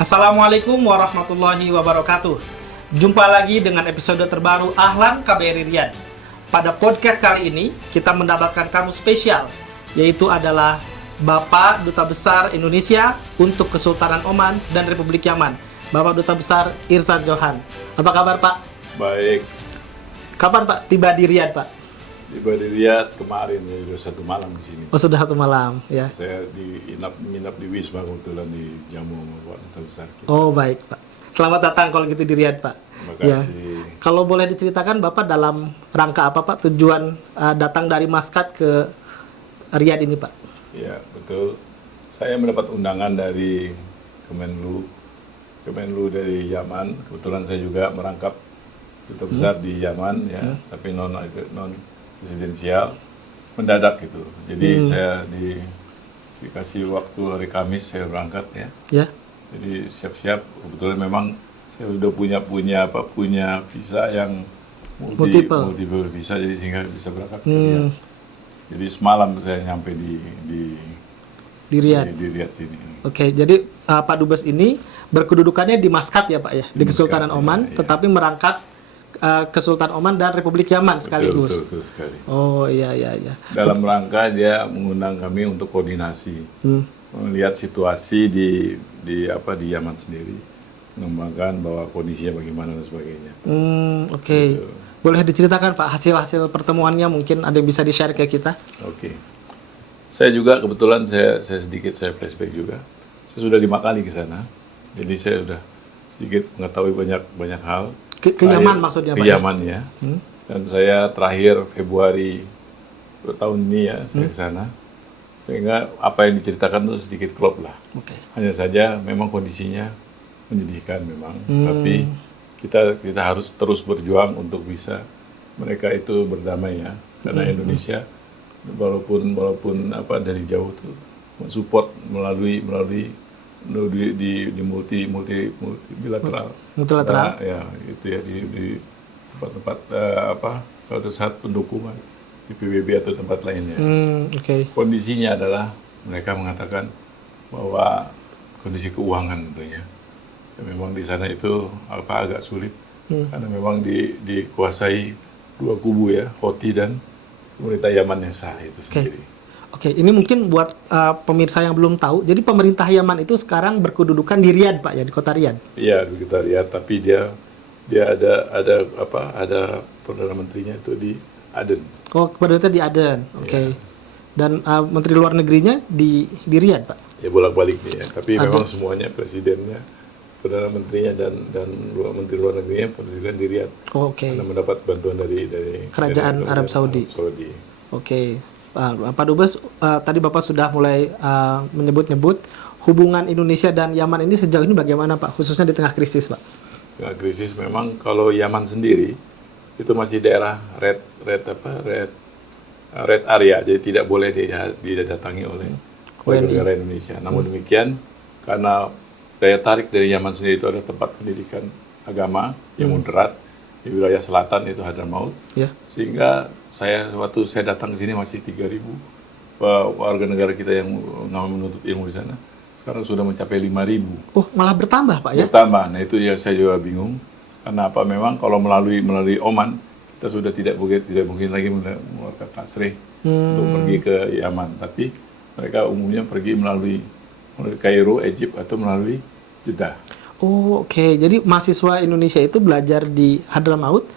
Assalamualaikum warahmatullahi wabarakatuh. Jumpa lagi dengan episode terbaru Ahlan KBRI Riyadh. Pada podcast kali ini, kita mendapatkan tamu spesial, yaitu adalah Bapak Duta Besar Indonesia untuk Kesultanan Oman dan Republik Yaman, Bapak Duta Besar Irsad Johan. Apa kabar, Pak? Baik. Kapan, Pak, tiba di Riyadh, Pak? Tiba di Riyadh kemarin, sudah satu malam di sini. Oh, sudah satu malam, ya. Saya menginap di Wisma kebetulan di Jamu, Bapak Duta Besar kita. Oh, baik, Pak. Selamat datang kalau gitu di Riyadh, Pak. Terima Ya. kasih. Kalau boleh diceritakan, Bapak dalam rangka apa, Pak, tujuan datang dari Maskat ke Riyadh ini, Pak? Ya, betul. Saya mendapat undangan dari Kemenlu dari Yaman. Kebetulan saya juga merangkap Duta Besar di Yaman, ya, tapi non presidensial, mendadak gitu. Jadi saya dikasih waktu hari Kamis saya berangkat, ya. Ya. Jadi siap-siap. Kebetulan memang saya sudah punya visa yang multiple visa, jadi sehingga bisa berangkat ke Riyadh. Jadi semalam saya nyampe di Riyadh. di Riyadh sini. Oke, jadi Pak Dubes ini berkedudukannya di Maskat ya, Pak, ya, di Kesultanan Muscat, Oman, ya. tetapi merangkap Kesultanan Oman dan Republik Yaman sekaligus. Betul sekali. Oh, iya. Dalam rangka dia mengundang kami untuk koordinasi, melihat situasi di Yaman sendiri, mengembangkan bahwa kondisinya bagaimana dan sebagainya. Oke. Gitu. Boleh diceritakan, Pak, hasil pertemuannya, mungkin ada yang bisa di-share ke kita? Oke. Saya juga kebetulan saya flashback juga. Saya sudah 5 kali ke sana, jadi saya sudah sedikit mengetahui banyak hal. Ke Yaman maksudnya, Pak? Ke Yaman, ya. Dan saya terakhir Februari tahun ini, ya, saya ke sana. Sehingga apa yang diceritakan itu sedikit klop lah. Oke. Hanya saja memang kondisinya menyedihkan memang, tapi kita harus terus berjuang untuk bisa mereka itu berdamai, ya. Karena Indonesia walaupun dari jauh tuh mensupport melalui di multi bilateral. Multilateral. Ya, itu ya di tempat-tempat suatu saat pendukungan di PBB atau tempat lainnya. Oke. Kondisinya adalah mereka mengatakan bahwa kondisi keuangan tentunya. Ya, memang di sana itu agak sulit karena memang dikuasai dua kubu, ya, Houthi dan pemerintah Yaman yang sah itu sendiri. Oke, ini mungkin buat pemirsa yang belum tahu. Jadi pemerintah Yaman itu sekarang berkedudukan di Riyadh, Pak, ya, di kota Riyadh. Iya, di kota Riyadh, tapi dia ada perdana menterinya itu di Aden. Oh, kedudukannya di Aden. Oke. Dan menteri luar negerinya di Riyadh, Pak. Ya, bolak-balik nih, ya. Tapi Aden. memang semuanya presidennya, perdana menterinya dan menteri luar negerinya pendudukan di Riyadh. Oh, oke. Karena mendapat bantuan dari Kerajaan Arab Saudi. Oke. Pak Dubes, tadi Bapak sudah mulai menyebut-nyebut hubungan Indonesia dan Yaman ini sejauh ini bagaimana, Pak? Khususnya di tengah krisis, Pak. Tengah krisis memang kalau Yaman sendiri itu masih daerah red area, jadi tidak boleh didatangi oleh negara Indonesia. Namun demikian, karena daya tarik dari Yaman sendiri itu ada tempat pendidikan agama yang moderat di wilayah selatan itu Hadramaut, Ya. sehingga waktu saya datang ke sini masih 3.000 warga negara kita yang menuntut ilmu di sana. Sekarang sudah mencapai 5.000. Oh, malah bertambah, Pak, ya? Bertambah. Nah, itu ya saya juga bingung. Karena apa? Memang kalau melalui Oman kita sudah tidak mungkin lagi mengeluarkan tasrih untuk pergi ke Yaman. Tapi mereka umumnya pergi melalui Kairo, Egypt, atau melalui Jeddah. Oh, oke. Jadi mahasiswa Indonesia itu belajar di Hadramaut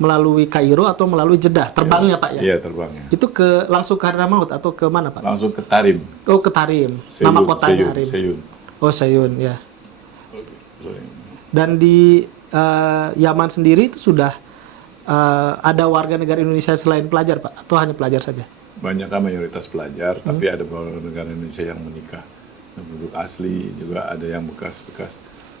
melalui Kairo atau melalui Jeddah. Terbangnya, Pak, ya? Iya, terbangnya. Itu langsung ke Hadramaut atau ke mana, Pak? Langsung ke Tarim. Oh, ke Tarim. Nama kotanya Tarim. Seyun. Oh, Seyun, ya. Sorry. Dan di Yaman sendiri itu sudah ada warga negara Indonesia selain pelajar, Pak? Atau hanya pelajar saja? Banyak mayoritas pelajar, tapi ada warga negara Indonesia yang menikah. Penduduk asli juga ada yang bekas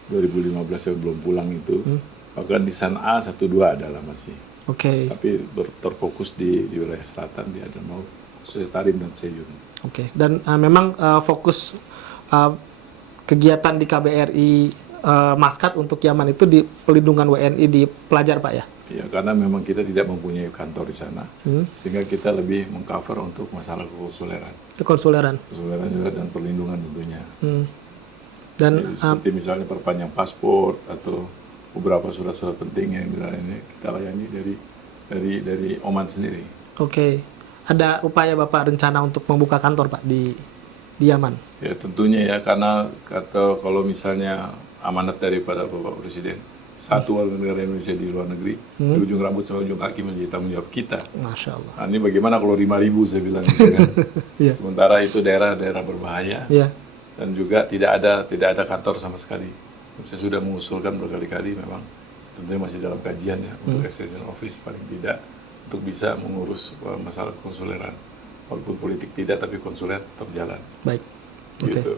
2015 yang belum pulang itu. Bahkan di Sana'a 1-2 adalah masih. Oke. Tapi terfokus di wilayah selatan, di Hadramaut, khususnya Tarim dan Seyun. Oke. Dan memang fokus kegiatan di KBRI Maskat untuk Yaman itu di pelindungan WNI di pelajar, Pak, ya? Ya, karena memang kita tidak mempunyai kantor di sana, sehingga kita lebih mengcover untuk masalah kekonsuleran. Kekonsuleran. Kekonsuleran juga dan perlindungan tentunya. Dan Jadi, seperti misalnya perpanjang paspor atau beberapa surat-surat penting yang ini kita layani dari Oman sendiri. Oke. Ada upaya Bapak rencana untuk membuka kantor Pak di Yaman? Ya tentunya ya, karena kalau misalnya amanat daripada Bapak Presiden, satu warga negara Indonesia di luar negeri, di ujung rambut sampai ujung kaki menjadi tanggung jawab kita. Masya Allah. Nah, ini bagaimana kalau 5.000 saya bilang gitu kan. Iya. Sementara itu daerah-daerah berbahaya Iya. dan juga tidak ada kantor sama sekali. Saya sudah mengusulkan berkali-kali, memang tentunya masih dalam kajian ya, untuk extension office paling tidak untuk bisa mengurus masalah konsuleran. Walaupun politik tidak, tapi konsuler tetap jalan. Baik. Oke. Gitu.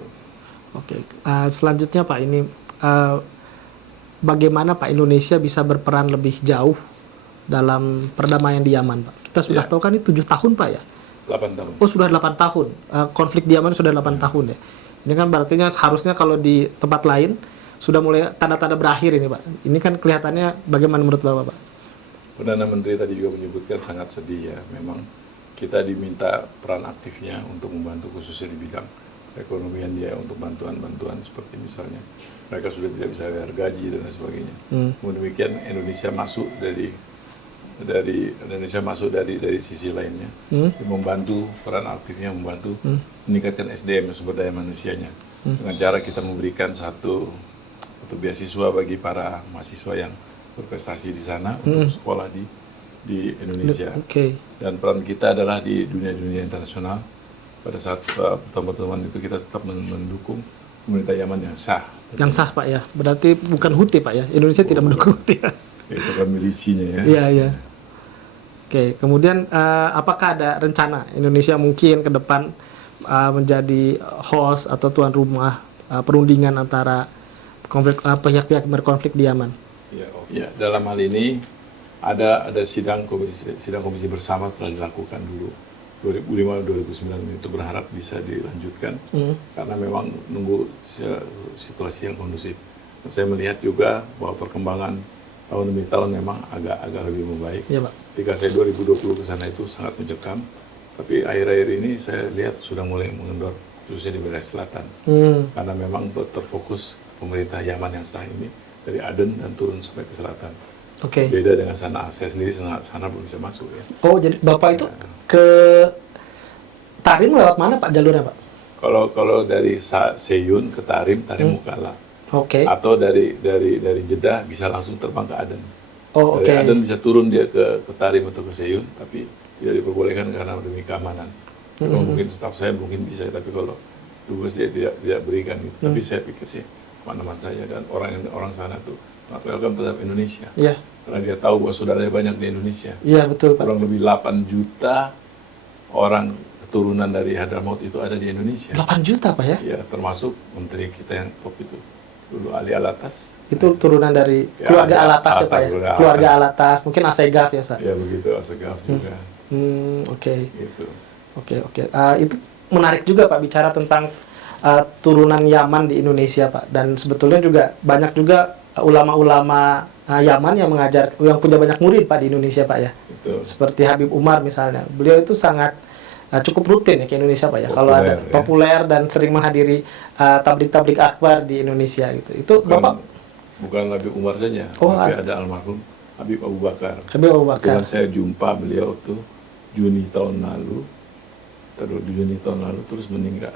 Oke. Selanjutnya Pak, ini bagaimana Pak Indonesia bisa berperan lebih jauh dalam perdamaian di Yaman Pak? Kita sudah Ya. tahu kan ini 7 tahun Pak ya? 8 tahun. Oh sudah 8 tahun. Konflik di Yaman sudah 8 tahun ya. Ini kan berarti harusnya kalau di tempat lain sudah mulai tanda-tanda berakhir ini Pak. Ini kan kelihatannya bagaimana menurut Bapak Pak? Perdana Menteri tadi juga menyebutkan sangat sedih ya. Memang kita diminta peran aktifnya untuk membantu khususnya di bidang perekonomian dia, untuk bantuan-bantuan seperti misalnya mereka sudah tidak bisa bayar gaji dan lain sebagainya. Kemudian demikian Indonesia masuk dari sisi lainnya, membantu, peran aktifnya membantu meningkatkan SDM, sumber daya manusianya, dengan cara kita memberikan satu beasiswa bagi para mahasiswa yang berprestasi di sana untuk sekolah di Indonesia. Oke. Dan peran kita adalah di dunia internasional. Pada saat pertemuan itu kita tetap mendukung pemerintah Yaman yang sah. Yang sah Pak ya. Berarti bukan Houthi Pak ya. Indonesia tidak mendukung Houthi ya. Itu kan milisinya ya. Iya, iya. Oke, kemudian apakah ada rencana Indonesia mungkin ke depan menjadi host atau tuan rumah perundingan antara pihak-pihak berkonflik di Yaman? Ya, dalam hal ini ada sidang komisi bersama telah dilakukan dulu 2005-2009, itu berharap bisa dilanjutkan karena memang nunggu situasi yang kondusif. Dan saya melihat juga bahwa perkembangan tahun demi tahun memang agak lebih membaik. Ya, Pak. Ketika saya 2020 ke sana itu sangat mencekam, tapi akhir-akhir ini saya lihat sudah mulai mengendor, khususnya di wilayah selatan. Karena memang terfokus pemerintah Yaman yang sah ini dari Aden dan turun sampai ke selatan. Oke. Beda dengan sana, saya sendiri sana belum bisa masuk ya. Oh, jadi Bapak itu ke Tarim lewat mana Pak jalurnya Pak? Kalau dari Seyun ke Tarim Mukalla. Oke. Atau dari Jeddah bisa langsung terbang ke Aden. Oh, oke. Dari Aden bisa turun dia ke Tarim atau ke Seyun, tapi tidak diperbolehkan karena demi keamanan. Kalau mungkin staf saya mungkin bisa, tapi kalau tugas dia tidak berikan gitu. Tapi saya pikir sih teman-teman saya dan orang sana tuh welcome terhadap Indonesia. Iya. Karena dia tahu bahwa saudaranya banyak di Indonesia. Iya, betul Pak. Kurang lebih 8 juta orang keturunan dari Hadramaut itu ada di Indonesia. 8 juta Pak ya? Ya, termasuk menteri kita yang top itu, dulu Ali Alatas. Itu turunan dari Ya, keluarga ada Alatas ya Pak ya? Alatas, Keluarga Alatas, mungkin Asegaf ya Pak? Ya begitu, Asegaf juga. Oke. Gitu. Oke. Itu menarik juga Pak bicara tentang turunan Yaman di Indonesia Pak. Dan sebetulnya juga banyak juga ulama-ulama Yaman yang punya banyak murid Pak di Indonesia Pak ya. Betul. Seperti Habib Umar misalnya. Beliau itu sangat cukup rutin ya ke Indonesia Pak ya. Kalau ada ya. populer dan sering menghadiri tablik-tablik akbar di Indonesia gitu. Itu Bapak Bukan Habib Umar saja, Oh, tapi ada almarhum Habib Abu Bakar. Habib Abu Bakar. Kebetulan saya jumpa beliau tuh Juni tahun lalu, terus meninggal.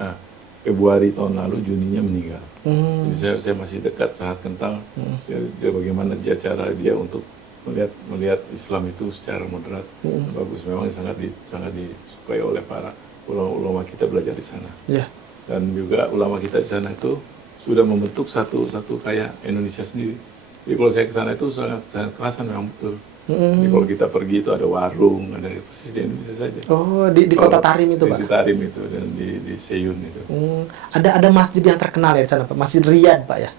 Februari tahun lalu, Juninya meninggal. Jadi saya masih dekat, sangat kental. Dia bagaimana cara dia untuk melihat Islam itu secara moderat, bagus. Memang sangat disukai oleh para ulama kita belajar di sana. Ya. Dan juga ulama kita di sana itu sudah membentuk satu kayak Indonesia sendiri. Jadi kalau saya ke sana itu sangat kerasan memang betul. Jadi kalau kita pergi itu ada warung, ada persis di Indonesia saja. Oh, di kota Tarim itu Pak? Di Tarim itu dan di Seyun itu. Ada masjid yang terkenal ya di sana Pak? Masjid Riyadh Pak ya?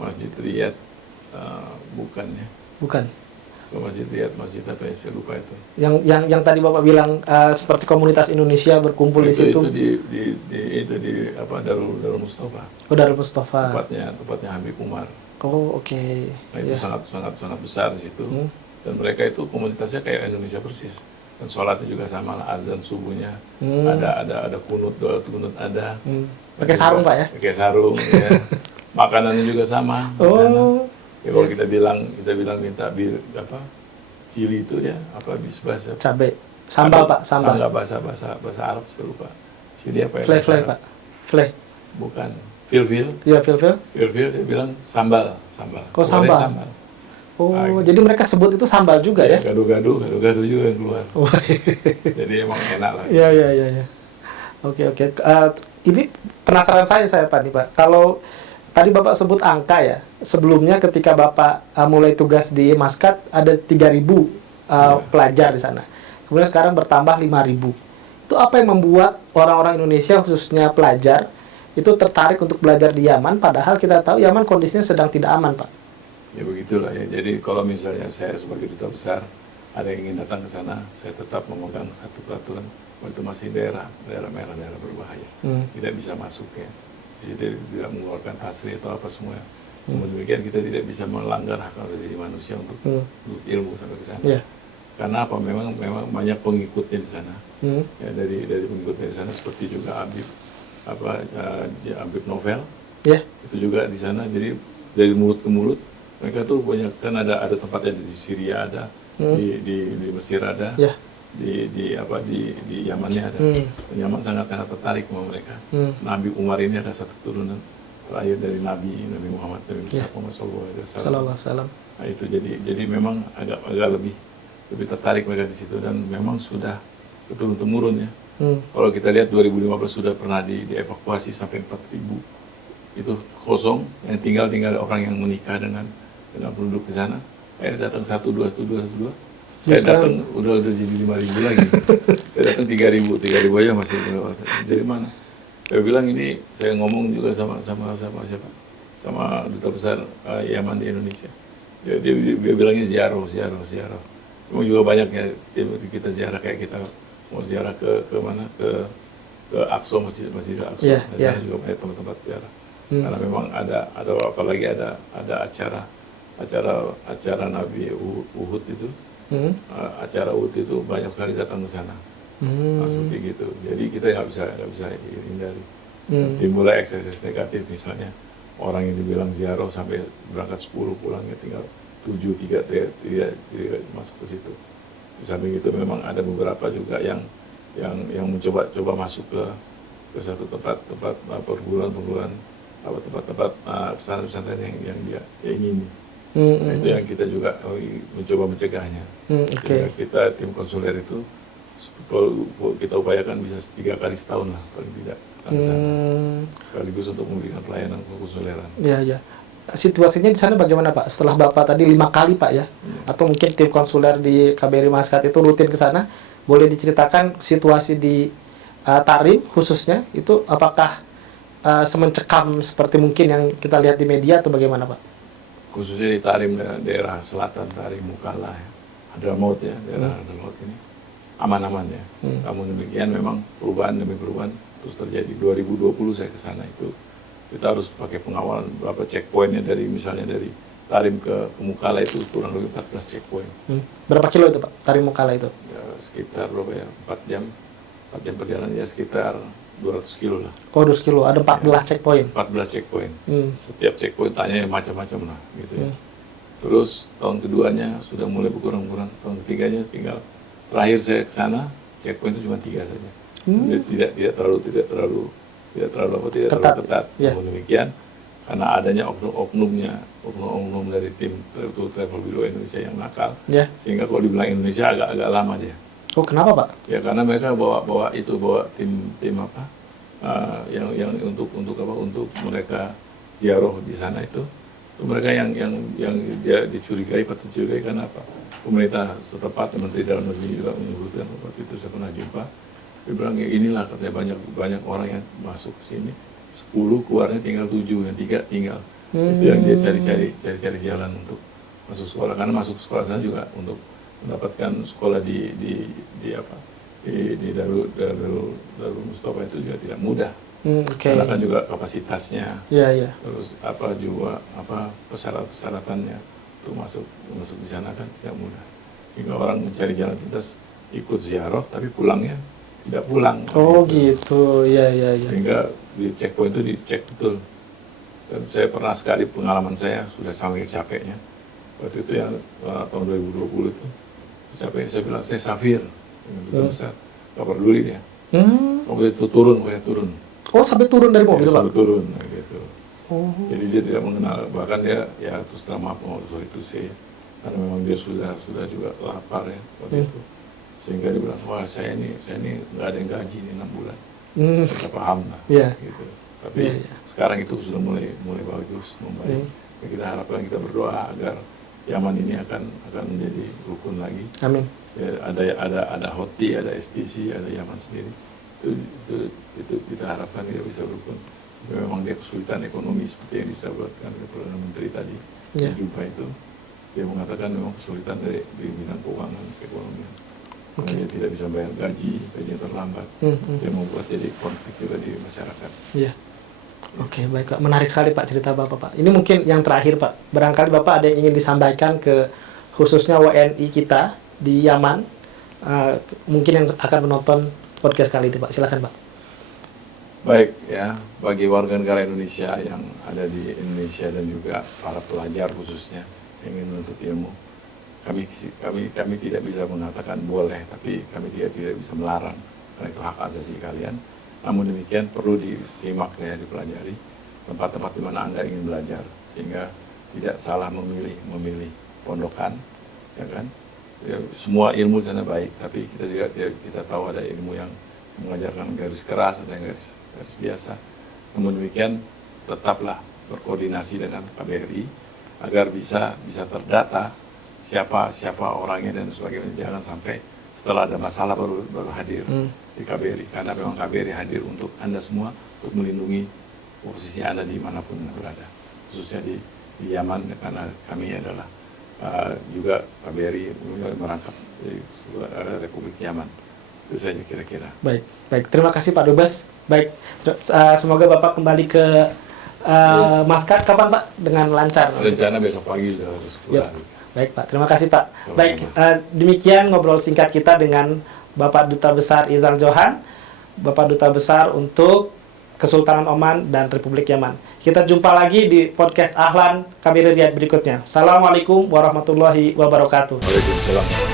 Masjid Riyadh bukan ya. Bukan. Kalau Masjid Riyadh, masjid apa ya, saya lupa itu. Yang tadi Bapak bilang seperti komunitas Indonesia berkumpul di situ. Itu di apa, Darul Mustafa. Oh, Darul Mustafa. Tempatnya Habib Umar. Oh, oke. Nah, itu sangat besar di situ. Dan mereka itu komunitasnya kayak Indonesia persis. Dan sholatnya juga sama lah, azan subuhnya. Ada kunut, doa kunut ada. Pakai sarung Pak ya? Pakai sarung ya. Makanannya juga sama di sana. Oh. Ya kalau kita bilang minta cili itu ya apa bahasa Cabai. Sambal, Pak, sambal. Enggak bahasa Arab saya lupa. Cili apa ya? Fle, Pak. Fle. Bukan. Fil. Iya, fil. Fil dia bilang sambal. Oh, sambal. Oh, jadi mereka sebut itu sambal juga ya? Gado-gado juga yang keluar. Oh. Jadi emang enak lah. Iya. Oke. Ini penasaran saya Pak nih, Pak. Kalau tadi Bapak sebut angka ya, sebelumnya ketika Bapak mulai tugas di Maskat ada 3.000 pelajar di sana. Kemudian sekarang bertambah 5.000. Itu apa yang membuat orang-orang Indonesia khususnya pelajar itu tertarik untuk belajar di Yaman, padahal kita tahu Yaman kondisinya sedang tidak aman, Pak? Ya begitulah ya. Jadi kalau misalnya saya sebagai duta besar ada yang ingin datang ke sana, saya tetap memegang satu peraturan. Itu masih daerah merah, daerah berbahaya. Tidak bisa masuk ya. Di situ tidak mengeluarkan tasri atau apa semua. Namun demikian kita tidak bisa melanggar hak asasi manusia untuk ilmu sampai ke sana. Yeah. Karena apa? Memang banyak pengikutnya di sana. Ya, dari pengikutnya di sana seperti juga Habib Novel. Yeah. Itu juga di sana. Jadi dari mulut ke mulut mereka tuh banyak, kan ada tempatnya di Syria ada, di Mesir ada. Yeah. Di Yamannya ada. Yaman sangat tertarik sama mereka. Nabi Umar ini ada satu turunan terakhir dari Nabi Muhammad Sallallahu Alaihi Wasallam. Nah, itu jadi memang agak lebih tertarik mereka di situ, dan memang sudah turun temurun ya. Kalau kita lihat 2015 sudah pernah dievakuasi sampai 4.000 itu kosong, yang tinggal orang yang menikah dengan penduduk di sana. Akhirnya datang 1, 2. Saya datang udah jadi 5.000 lagi. Saya datang 3.000 aja masih lewat. Dari mana? Saya bilang ini, saya ngomong juga sama siapa? Sama duta besar Yaman di Indonesia. Dia bilangnya ziarah. Memang juga banyak ya kita ziarah, kayak kita mau ziarah ke mana? Ke Aqsa, Masjid Aqsa. Yeah, di sana juga banyak tempat-tempat ziarah. Karena memang ada apalagi ada acara Nabi Uhud itu. Acara Uhud itu banyak sekali datang ke sana. Seperti gitu. Jadi kita nggak bisa hindari. Dimulai ekses negatif, misalnya orang yang dibilang ziarah sampai berangkat 10 pulangnya tinggal 7, 3 tidak masuk ke situ. Di samping itu memang ada beberapa juga yang mencoba masuk ke satu tempat perguruan tempat pesantren yang dia ingini. Nah, itu yang kita juga mencoba mencegahnya. Sehingga kita tim konsuler itu kalau kita upayakan bisa 3 kali setahun lah paling tidak ke sana. Sekaligus untuk memberikan pelayanan kekonsuleran. Iya. Situasinya di sana bagaimana, Pak? Setelah Bapak tadi 5 kali, Pak ya? Atau mungkin tim konsuler di KBRI Maskat itu rutin ke sana, boleh diceritakan situasi di Tarim khususnya itu apakah semencekam seperti mungkin yang kita lihat di media atau bagaimana, Pak? Khususnya di Tarim, daerah selatan Tarim, Mukalla ya. Hadramaut ya, daerah Hadramaut ini aman-aman ya. Namun demikian memang perubahan demi perubahan terus terjadi. 2020 saya ke sana itu kita harus pakai pengawalan berapa checkpointnya, misalnya dari Tarim ke Mukalla itu kurang lebih 14 checkpoint. Berapa kilo itu, Pak, Tarim Mukalla itu? Ya, sekitar berapa ya, 4 jam perjalanan ya, sekitar 200 kilo lah. Oh, 200 kilo, ada 14 checkpoint? 14 checkpoint. Setiap checkpoint tanya macam-macam lah gitu ya. Terus tahun keduanya sudah mulai berkurang-kurang, tahun ketiganya tinggal, terakhir saya ke sana checkpoint itu cuma 3 saja. Tidak terlalu ketat. Namun demikian, karena adanya oknum dari tim Travel Bureau Indonesia yang nakal, sehingga kalau dibilang Indonesia agak lama dia. Oh, kenapa, Pak? Ya karena mereka bawa tim apa? Yang untuk mereka ziarah di sana itu mereka yang dia patut dicurigai karena apa? Pemerintah setempat, Menteri Dalam Negeri juga menyebutkan, waktu itu saya pernah jumpa. Dia bilang, ya inilah katanya banyak orang yang masuk ke sini, 10 keluarnya tinggal 7, yang 3 tinggal. Itu yang dia cari jalan untuk masuk sekolah, karena masuk sekolah sana juga untuk mendapatkan sekolah di Darul Mustafa itu juga tidak mudah. Karena kan juga kapasitasnya. Terus persyaratannya untuk masuk di sana kan tidak mudah. Sehingga orang mencari jalan pintas ikut ziarah tapi pulangnya tidak pulang. Oh gitu, iya. Sehingga di checkpoint itu dicek betul. Dan saya pernah sekali pengalaman saya sudah sampai capeknya. Waktu itu yang tahun 2020 itu capeknya saya bilang saya Safir dengan duta besar, nggak peduli dia. Mobil itu turun. Oh, sampai turun dari mobil, Pak? Sampai turun, nah, gitu. Jadi dia tidak mengenal, bahkan dia ya terus terang maaf sorry itu saya, karena memang dia sudah juga lapar ya waktu itu, sehingga dia bilang wah saya ini nggak ada yang gaji ini 6 bulan. Kita paham lah, gitu. Tapi sekarang itu sudah mulai bagus, membaik. Kita harapkan, kita berdoa agar Yaman ini akan menjadi rukun lagi. Amin. Ya, ada Houthi, ada STC, ada Yaman sendiri. Itu kita harapkan dia bisa rukun. Memang dia kesulitan ekonomi seperti yang disebutkan oleh Perdana Menteri tadi. Saya jumpa itu, dia mengatakan memang kesulitan di bidang keuangan, ekonomi. Karena dia tidak bisa bayar gaji terlambat. Dia membuat jadi konflik juga di masyarakat. Iya. Oke, baik Pak. Menarik sekali Pak cerita Bapak, Pak. Ini mungkin yang terakhir Pak. Barangkali Bapak ada yang ingin disampaikan ke khususnya WNI kita di Yaman, mungkin yang akan menonton podcast kali ini Pak. Silakan Pak. Baik ya, bagi warga negara Indonesia yang ada di Indonesia dan juga para pelajar khususnya yang ingin menuntut ilmu, kami tidak bisa mengatakan boleh, tapi kami tidak bisa melarang karena itu hak asasi kalian. Namun demikian perlu disimak ya, dipelajari tempat-tempat di mana Anda ingin belajar sehingga tidak salah memilih pondokan, ya kan? Ya, semua ilmu sana baik, tapi kita tahu ada ilmu yang mengajarkan garis keras, ada yang garis biasa. Namun demikian tetaplah berkoordinasi dengan KBRI agar bisa terdata siapa orangnya dan sebagainya. Jangan sampai setelah ada masalah baru hadir di KBRI, karena memang KBRI hadir untuk Anda semua, untuk melindungi posisi Anda dimanapun Anda berada, khususnya di Yaman, karena kami adalah juga KBRI merangkap di Republik Yaman. Itu saja kira-kira. Baik. Terima kasih Pak Dubes. Baik, semoga Bapak kembali ke Maskat kapan Pak dengan lancar? Rencana besok pagi sudah harus pulang. Baik Pak, terima kasih Pak. Sama-sama. Baik, demikian ngobrol singkat kita dengan Bapak Duta Besar Izal Johan, Bapak Duta Besar untuk Kesultanan Oman dan Republik Yaman. Kita jumpa lagi di podcast Ahlan KBRI Riyadh berikutnya. Assalamualaikum warahmatullahi wabarakatuh. Waalaikumsalam.